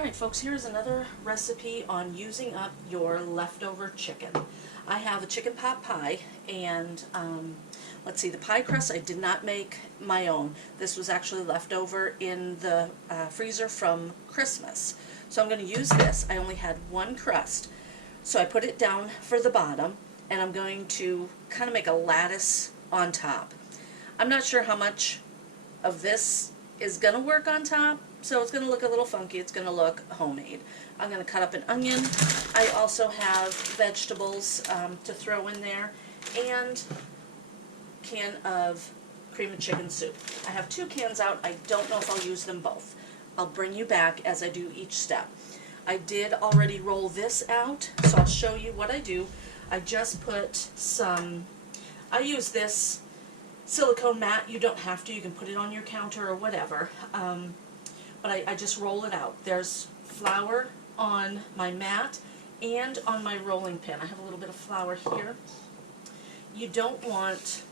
Alright folks, here's another recipe on using up your leftover chicken. I have a chicken pot pie, and let's see, the pie crust I did not make my own. This was actually left over in the freezer from Christmas. So I'm going to use this. I only had one crust. So I put it down for the bottom, and I'm going to kind of make a lattice on top. I'm not sure how much of this is going to work on top, so it's going to look a little funky. It's going to look homemade. I'm going to cut up an onion. I also have vegetables to throw in there, and a can of cream and chicken soup. I have 2 cans out. I don't know if I'll use them both. I'll bring you back as I do each step. I did already roll this out, so I'll show you what I do. I just put some, I use this silicone mat. You don't have to, you can put it on your counter or whatever, but I just roll it out. There's flour on my mat and on my rolling pin. I have a little bit of flour here. You don't want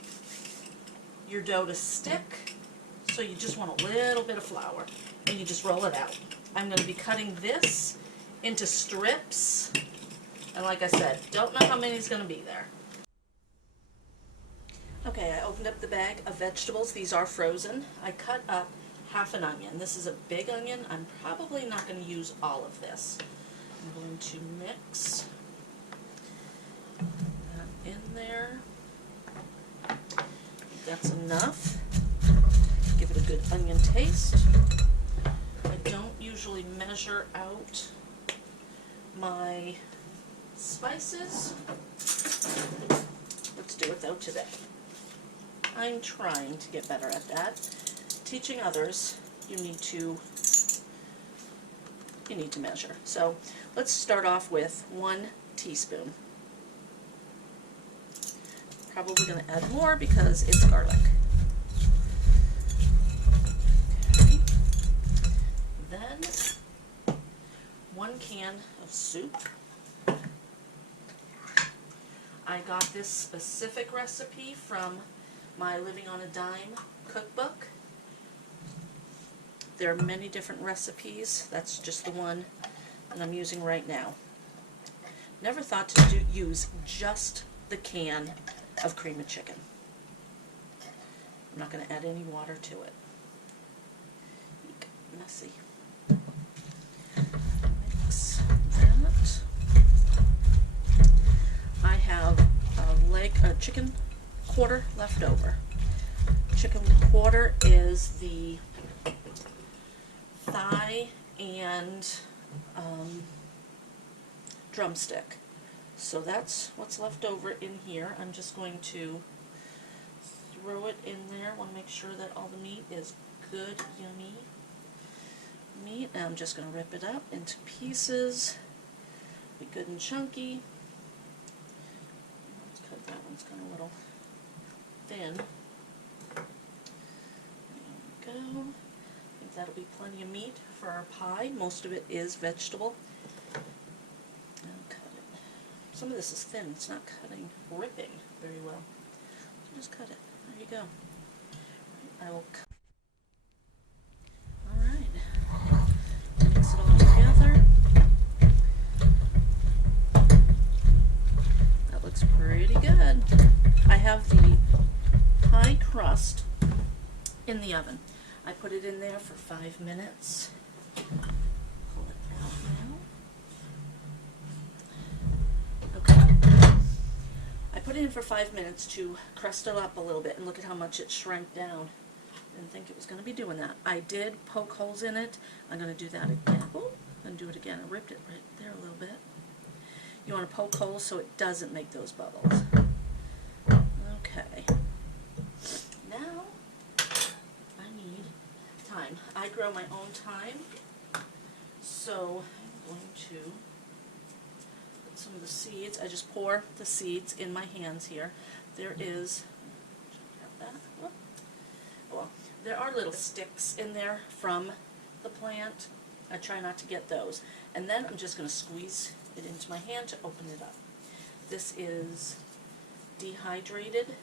your dough to stick, so you just want a little bit of flour, and you just roll it out. I'm going to be cutting this into strips, and like I said, don't know how many is going to be there. Okay, I opened up the bag of vegetables. These are frozen. I cut up half an onion. This is a big onion. I'm probably not going to use all of this. I'm going to mix that in there. I think that's enough. Give it a good onion taste. I don't usually measure out my spices. Let's do it though today. I'm trying to get better at that. Teaching others, you need to measure. So let's start off with 1 teaspoon. Probably going to add more because it's garlic. Okay. Then 1 can of soup. I got this specific recipe from my Living on a Dime cookbook. There are many different recipes. That's just the one that I'm using right now. Never thought to use just the can of cream and chicken. I'm not going to add any water to it. Eek, messy. Mix that. I have a chicken quarter left over. Chicken quarter is the thigh and drumstick. So that's what's left over in here. I'm just going to throw it in there. I want to make sure that all the meat is good, yummy meat. And I'm just going to rip it up into pieces. Be good and chunky. Let's cut that one's kind of a little thin. There we go. I think that'll be plenty of meat for our pie. Most of it is vegetable. I'll cut it. Some of this is thin. It's not ripping very well. So just cut it. There you go. I will cut. Alright. Mix it all together. That looks pretty good. I have the pie crust in the oven. I put it in there for 5 minutes. Pull it out now. Okay. I put it in for 5 minutes to crust it up a little bit, and look at how much it shrank down. Didn't think it was going to be doing that. I did poke holes in it. I'm going to do that again. Oh, I'm going to do it again. I ripped it right there a little bit. You want to poke holes so it doesn't make those bubbles. Okay. Now I need thyme. I grow my own thyme, so I'm going to put some of the seeds. I just pour the seeds in my hands here. There is, well, there are little sticks in there from the plant. I try not to get those. And then I'm just going to squeeze it into my hand to open it up. This is dehydrated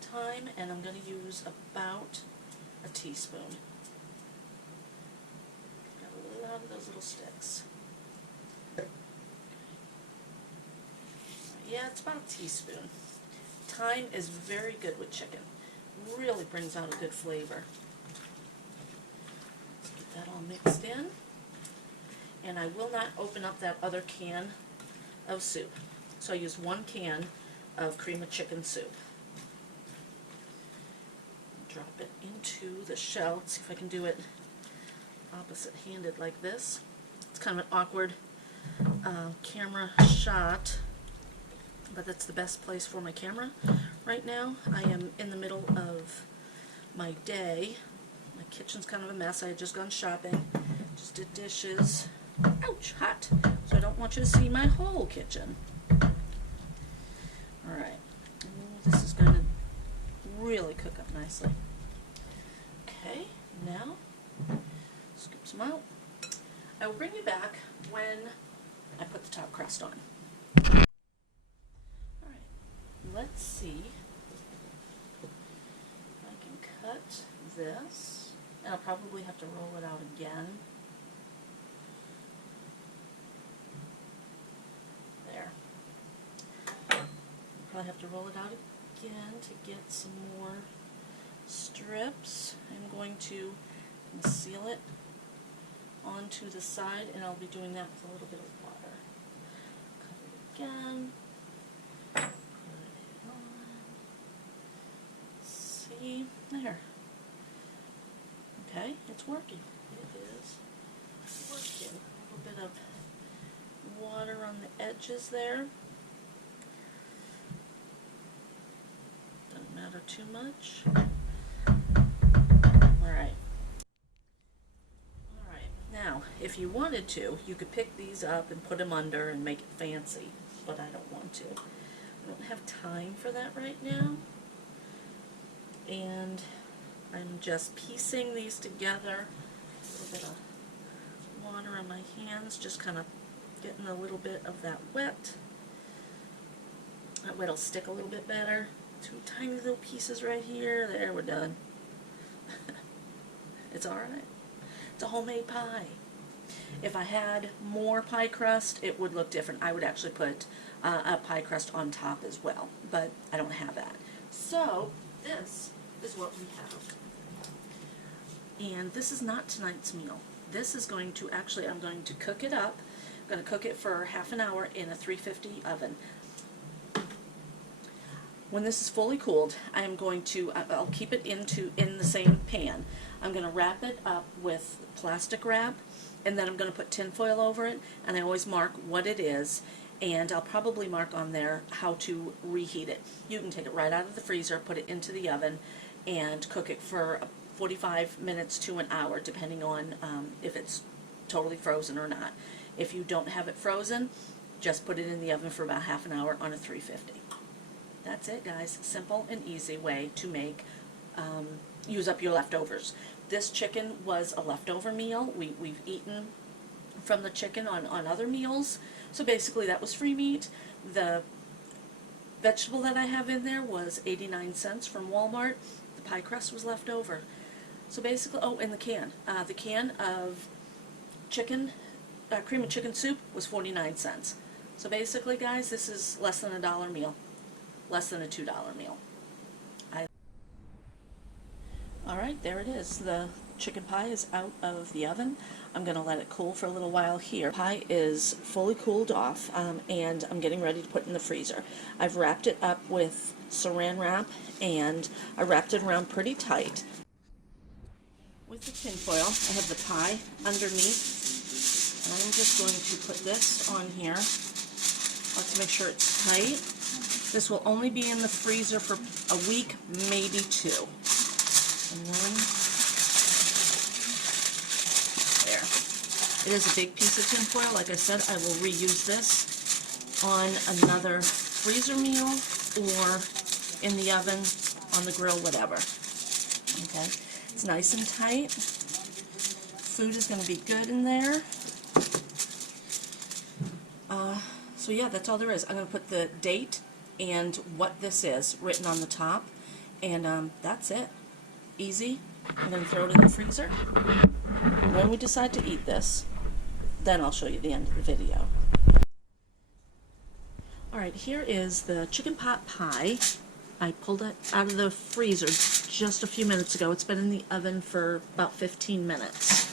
thyme, and I'm going to use about a teaspoon. Got a out of those little sticks. Yeah, it's about a teaspoon. Thyme is very good with chicken. Really brings out a good flavor. Let's get that all mixed in. And I will not open up that other can of soup. So I use 1 can of cream of chicken soup. Drop it into the shell. Let's see if I can do it opposite-handed like this. It's kind of an awkward camera shot, but that's the best place for my camera right now. I am in the middle of my day. My kitchen's kind of a mess. I had just gone shopping, just did dishes. Ouch, hot. So I don't want you to see my whole kitchen. Alright, this is going to really cook up nicely. Okay, now, scoop some out. I will bring you back when I put the top crust on. Alright, let's see if I can cut this, and I'll probably have to roll it out again. There. Probably have to roll it out again to get some more strips. I'm going to conceal it onto the side, and I'll be doing that with a little bit of water. Cut it again. Put it on. See, there. Okay, it's working. It is working. A little bit of water on the edges there. Doesn't matter too much. Alright. Alright, now, if you wanted to, you could pick these up and put them under and make it fancy, but I don't want to. I don't have time for that right now. And I'm just piecing these together. A little bit of water on my hands, just kind of getting a little bit of that wet. That wet will stick a little bit better. 2 tiny little pieces right here. There, we're done. It's alright. It's a homemade pie. If I had more pie crust, it would look different. I would actually put a pie crust on top as well, but I don't have that. So, this is what we have. And this is not tonight's meal. This is going to, actually, I'm going to cook it up. I'm going to cook it for half an hour in a 350 oven. When this is fully cooled, I am going to, I'll keep it in the same pan. I'm going to wrap it up with plastic wrap, and then I'm going to put tin foil over it, and I always mark what it is, and I'll probably mark on there how to reheat it. You can take it right out of the freezer, put it into the oven, and cook it for 45 minutes to an hour, depending on if it's totally frozen or not. If you don't have it frozen, just put it in the oven for about half an hour on a 350. That's it, guys. Simple and easy way to make, use up your leftovers. This chicken was a leftover meal. We've eaten from the chicken on other meals. So basically that was free meat. The vegetable that I have in there was 89 cents from Walmart. The pie crust was left over. So basically, oh, and the can of chicken, cream of chicken soup was 49 cents. So basically, guys, this is less than $1 meal. Less than a $2 meal. Alright, there it is. The chicken pie is out of the oven. I'm going to let it cool for a little while here. Pie is fully cooled off, and I'm getting ready to put in the freezer. I've wrapped it up with saran wrap, and I wrapped it around pretty tight. With the tin foil, I have the pie underneath, and I'm just going to put this on here. Let's make sure it's tight. This will only be in the freezer for a week, maybe 2. And then, there. It is a big piece of tin foil. Like I said, I will reuse this on another freezer meal or in the oven, on the grill, whatever. Okay, it's nice and tight. Food is going to be good in there. So yeah, that's all there is. I'm going to put the date and what this is written on the top, and that's it. Easy. I'm going to throw it in the freezer. When we decide to eat this, then I'll show you the end of the video. Alright, here is the chicken pot pie. I pulled it out of the freezer just a few minutes ago. It's been in the oven for about 15 minutes.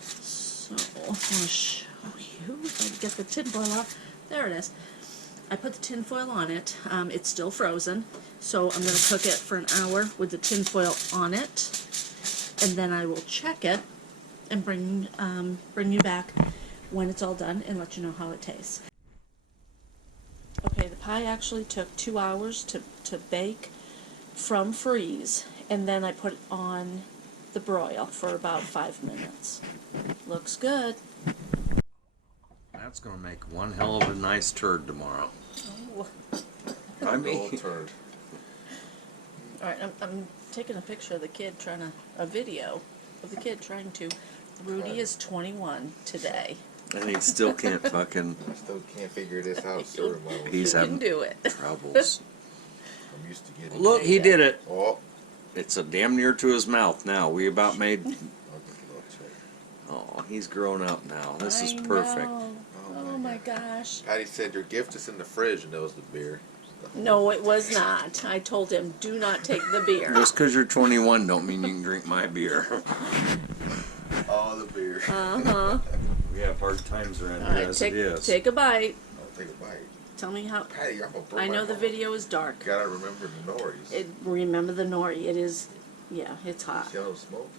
So, I want to show you if I can get the tin foil off. There it is. I put the tin foil on it. It's still frozen, so I'm going to cook it for an hour with the tin foil on it, and then I will check it and bring you back when it's all done and let you know how it tastes. Okay, the pie actually took 2 hours to bake from freeze, and then I put it on the broil for about 5 minutes. Looks good. That's gonna make one hell of a nice turd tomorrow. Oh. I mean, turd. Alright, I'm taking a picture of the kid a video of the kid trying to. Rudy is 21 today. and he still can't fucking. I still can't figure this out, sir. He's You can having do it. troubles. I'm used to getting. Look, he did it. Oh. It's a damn near to his mouth now. We about made. I'll just go check. Oh, he's grown up now. This is I perfect. know. Oh my gosh. Patty said your gift is in the fridge, and that was the beer. No, it was not. I told him, do not take the beer. Just because you're 21 don't mean you can drink my beer. Oh, the beer. Uh-huh. We have hard times around All here right, as it is. take a bite. I'll take a bite. Tell me how. Patty, I'm gonna burn I my know the mouth. video is dark. Gotta remember the nori. Remember the nori. It is, yeah, it's hot. See all the smoke?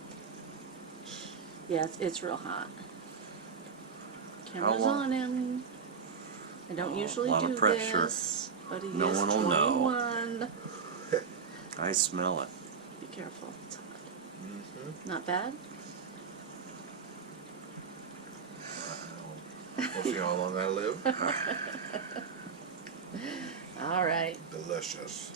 Yeah, it's real hot. Camera's long? on him. I don't Oh, usually lot of do pressure. this, but he No is one will know. 21. I smell it. Be careful. It's hot. Mm-hmm. Not bad? We'll see how long I live. All right. Delicious.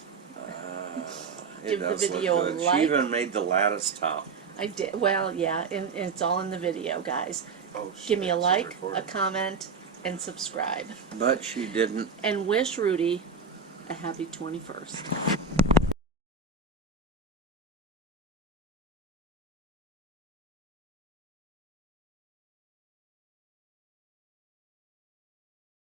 It Give the does video a look good. like. She even made the lattice top. I did. Well, yeah, and it's all in the video, guys. Oh, shit. Give me a It's like, a recording. comment, and subscribe. But she didn't. And wish Rudy a happy 21st.